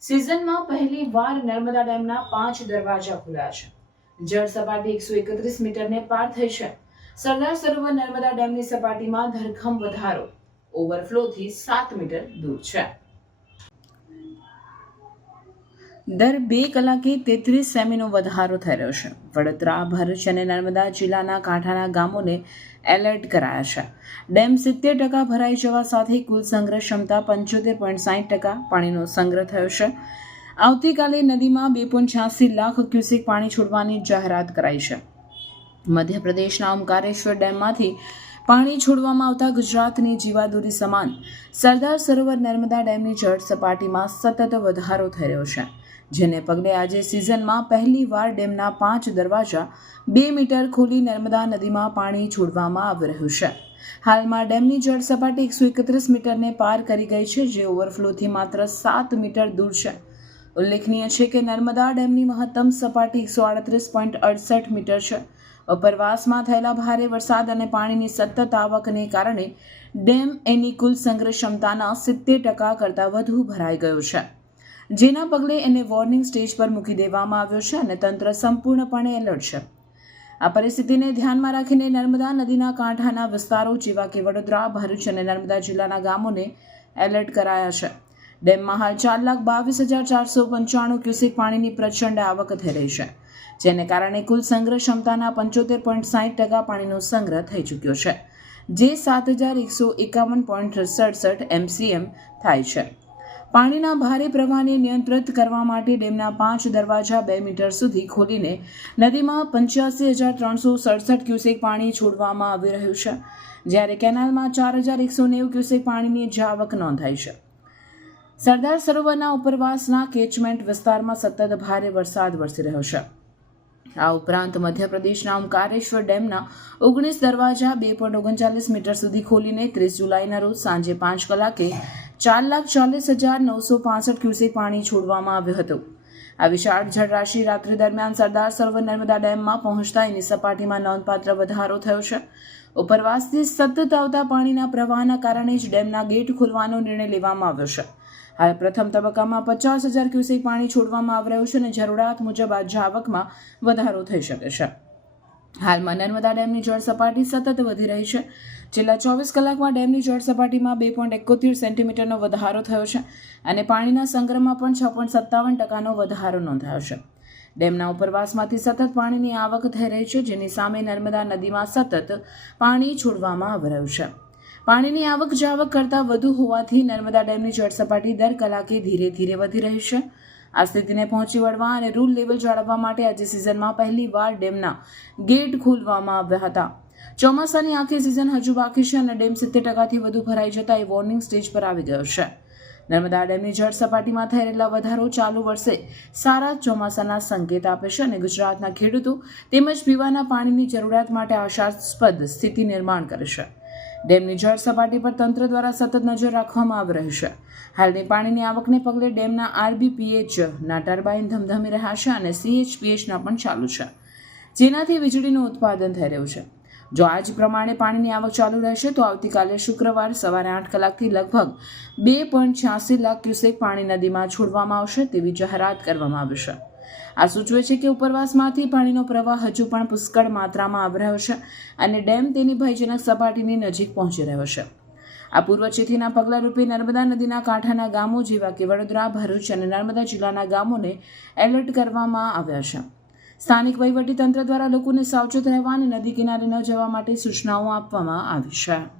સિઝનમાં પહેલી વાર નર્મદા ડેમના પાંચ દરવાજા ખુલ્યા છે. જળ સપાટી એકસો એકત્રીસ મીટરને પાર થઈ છે. સરદાર સરોવર નર્મદા ડેમની સપાટીમાં ધરખમ વધારો. ઓવરફ્લોથી સાત મીટર દૂર છે. દર બે કલાકે તેત્રીસ સેમીનો વધારો થઈ રહ્યો છે. વડોદરા, ભરૂચ અને નર્મદા જિલ્લાના કાંઠાના ગામોને એલર્ટ કરાયા છે. ડેમ સિત્તેર ટકા ભરાઈ જવા સાથે કુલ સંગ્રહ ક્ષમતા પંચોતેર પોઈન્ટ સાઠ ટકા પાણીનો સંગ્રહ થયો છે. આવતીકાલે નદીમાં બે પોઈન્ટ છ્યાસી લાખ ક્યુસેક પાણી છોડવાની જાહેરાત કરાઈ છે. મધ્યપ્રદેશના ઓમકારેશ્વર ડેમમાંથી પાણી છોડવામાં આવતા ગુજરાતની જીવાદોરી સમાન. સરદાર સરોવર નર્મદા ડેમની જળ સપાટીમાં સતત વધારો થઈ રહ્યો છે. જેને પગલે આજે સિઝનમાં પહેલીવાર ડેમના પાંચ દરવાજા બે મીટર ખોલી નર્મદા નદીમાં પાણી છોડવામાં આવી રહ્યું છે. હાલમાં ડેમની જળ સપાટી એકસો એકત્રીસ મીટરને પાર કરી ગઈ છે, જે ઓવરફ્લોથી માત્ર સાત મીટર દૂર છે. ઉલ્લેખનીય છે કે નર્મદા ડેમની મહત્તમ સપાટી એકસો આડત્રીસ પોઈન્ટ અડસઠ મીટર છે. ઉપરવાસમાં થયેલા ભારે વરસાદ અને પાણીની સતત આવકને કારણે ડેમ એની કુલ સંગ્રહ ક્ષમતાના સિત્તેર ટકા કરતાં વધુ ભરાઈ ગયો છે. જેના પગલે એને વોર્નિંગ સ્ટેજ પર મૂકી દેવામાં આવ્યો છે અને તંત્ર સંપૂર્ણપણે એલર્ટ છે. આ પરિસ્થિતિને ધ્યાનમાં રાખીને નર્મદા નદીના કાંઠાના વિસ્તારો જેવા કે વડોદરા, ભરૂચ અને નર્મદા જિલ્લાના ગામોને એલર્ટ કરાયા છે. ડેમમાં હાલ ચાર લાખ બાવીસ હજાર ચારસો પંચાણું ક્યુસેક પાણીની પ્રચંડ આવક થઈ રહી છે, જેને કારણે કુલ સંગ્રહ ક્ષમતાના પંચોતેર પોઈન્ટ સાઠ ટકા પાણીનો સંગ્રહ થઈ ચૂક્યો છે, જે સાત હજાર એકસો એકાવન પોઈન્ટ સડસઠ એમસીએમ થાય છે. પાણીના ભારે પ્રવાહને નિયંત્રિત કરવા માટે ડેમના પાંચ દરવાજા બે મીટર સુધી ખોલીને નદીમાં પંચ્યાસી હજાર ત્રણસો સડસઠ ક્યુસેક પાણી છોડવામાં આવી રહ્યું છે, જ્યારે કેનાલમાં ચાર હજાર એકસો નેવું ક્યુસેક પાણીની જાવક નોંધાઈ છે. સરદાર સરોવરના ઉપરવાસના કેચમેન્ટ વિસ્તારમાં સતત ભારે વરસાદ વરસી રહ્યો છે. આ ઉપરાંત મધ્યપ્રદેશના ઓમકારેશ્વર ડેમના ઓગણીસ દરવાજા બે પોઈન્ટ ઓગણચાલીસ મીટર સુધી ખોલીને ત્રીસ જુલાઈના રોજ સાંજે પાંચ કલાકે ચાર લાખ ચાલીસ હજાર નવસો પાસઠ ક્યુસેક પાણી છોડવામાં આવ્યું હતું. આ વિશાળ જળરાશિ રાત્રિ દરમિયાન સરદાર સરોવર નર્મદા ડેમમાં પહોંચતા એની સપાટીમાં નોંધપાત્ર વધારો થયો છે. ઉપરવાસથી સતત આવતા પાણીના પ્રવાહના કારણે જ ડેમના ગેટ ખોલવાનો નિર્ણય લેવામાં આવ્યો છે. હાલ પ્રથમ તબક્કામાં પચાસ હજાર ક્યુસેક પાણી છોડવામાં આવી રહ્યું છે અને જરૂરિયાત મુજબ આ જાવકમાં વધારો થઈ શકે છે. હાલમાં નર્મદા ડેમની જળ સપાટી સતત વધી રહી છે. છેલ્લા ચોવીસ કલાકમાં ડેમની જળ સપાટીમાં બે પોઈન્ટ એકોતેર સેન્ટીમીટરનો વધારો થયો છે અને પાણીના સંગ્રહમાં પણ છ પોઈન્ટ સત્તાવન ટકાનો વધારો નોંધાયો છે. ડેમના ઉપરવાસમાંથી સતત પાણીની આવક થઈ રહી છે, જેની સામે નર્મદા નદીમાં સતત પાણી છોડવામાં આવી રહ્યું છે. પાણીની આવક જાવક કરતાં વધુ હોવાથી નર્મદા ડેમની જળ સપાટી દર કલાકે ધીરે ધીરે વધી રહી છે. આ સ્થિતિને પહોંચી વળવા અને રૂલ લેવલ જાળવવા માટે આજે સિઝનમાં પહેલી વાર ડેમના ગેટ ખોલવામાં આવ્યા હતા. ચોમાસાની આખી સિઝન હજુ બાકી છે અને ડેમ સિત્તેર ટકાથી વધુ ભરાઈ જતા એ વોર્નિંગ સ્ટેજ પર આવી ગયો છે. નર્મદા ડેમની જળ સપાટીમાં થઈ રહેલા વધારો ચાલુ વર્ષે સારા ચોમાસાના સંકેત આપે છે અને ગુજરાતના ખેડૂતો તેમજ પીવાના પાણીની જરૂરિયાત માટે આશાસ્પદ સ્થિતિ નિર્માણ કરે છે. ડેમની જળ સપાટી પર તંત્ર દ્વારા સતત નજર રાખવામાં આવી રહી છે હાલની પાણીની આવકને પગલે ડેમના આરબીપીએચ ના ટર્બાઇન ધમધમી રહ્યા છે અને સીએચપીએચના પણ ચાલુ છે. જેનાથી વીજળીનું ઉત્પાદન થઈ રહ્યું છે. જો આજ પ્રમાણે પાણીની આવક ચાલુ રહેશે, તો આવતીકાલે શુક્રવાર સવારે આઠ કલાકથી લગભગ બે પોઈન્ટ છ્યાસી લાખ ક્યુસેક પાણી નદીમાં છોડવામાં આવશે તેવી જાહેરાત કરવામાં આવી છે આ સૂચવે છે કે ઉપરવાસમાંથી પાણીનો પ્રવાહ હજુ પણ પુષ્કળ માત્રામાં આવી રહ્યો છે અને ડેમ તેની ભયજનક સપાટીની નજીક પહોંચી રહ્યો છે. આ પૂર્વચેતીના પગલા રૂપે નર્મદા નદીના કાંઠાના ગામો જેવા કે વડોદરા, ભરૂચ અને નર્મદા જિલ્લાના ગામોને એલર્ટ કરવામાં આવ્યા છે. સ્થાનિક વહીવટીતંત્ર દ્વારા લોકોને સાવચેત રહેવા અને નદી કિનારે ન જવા માટે સૂચનાઓ આપવામાં આવી છે.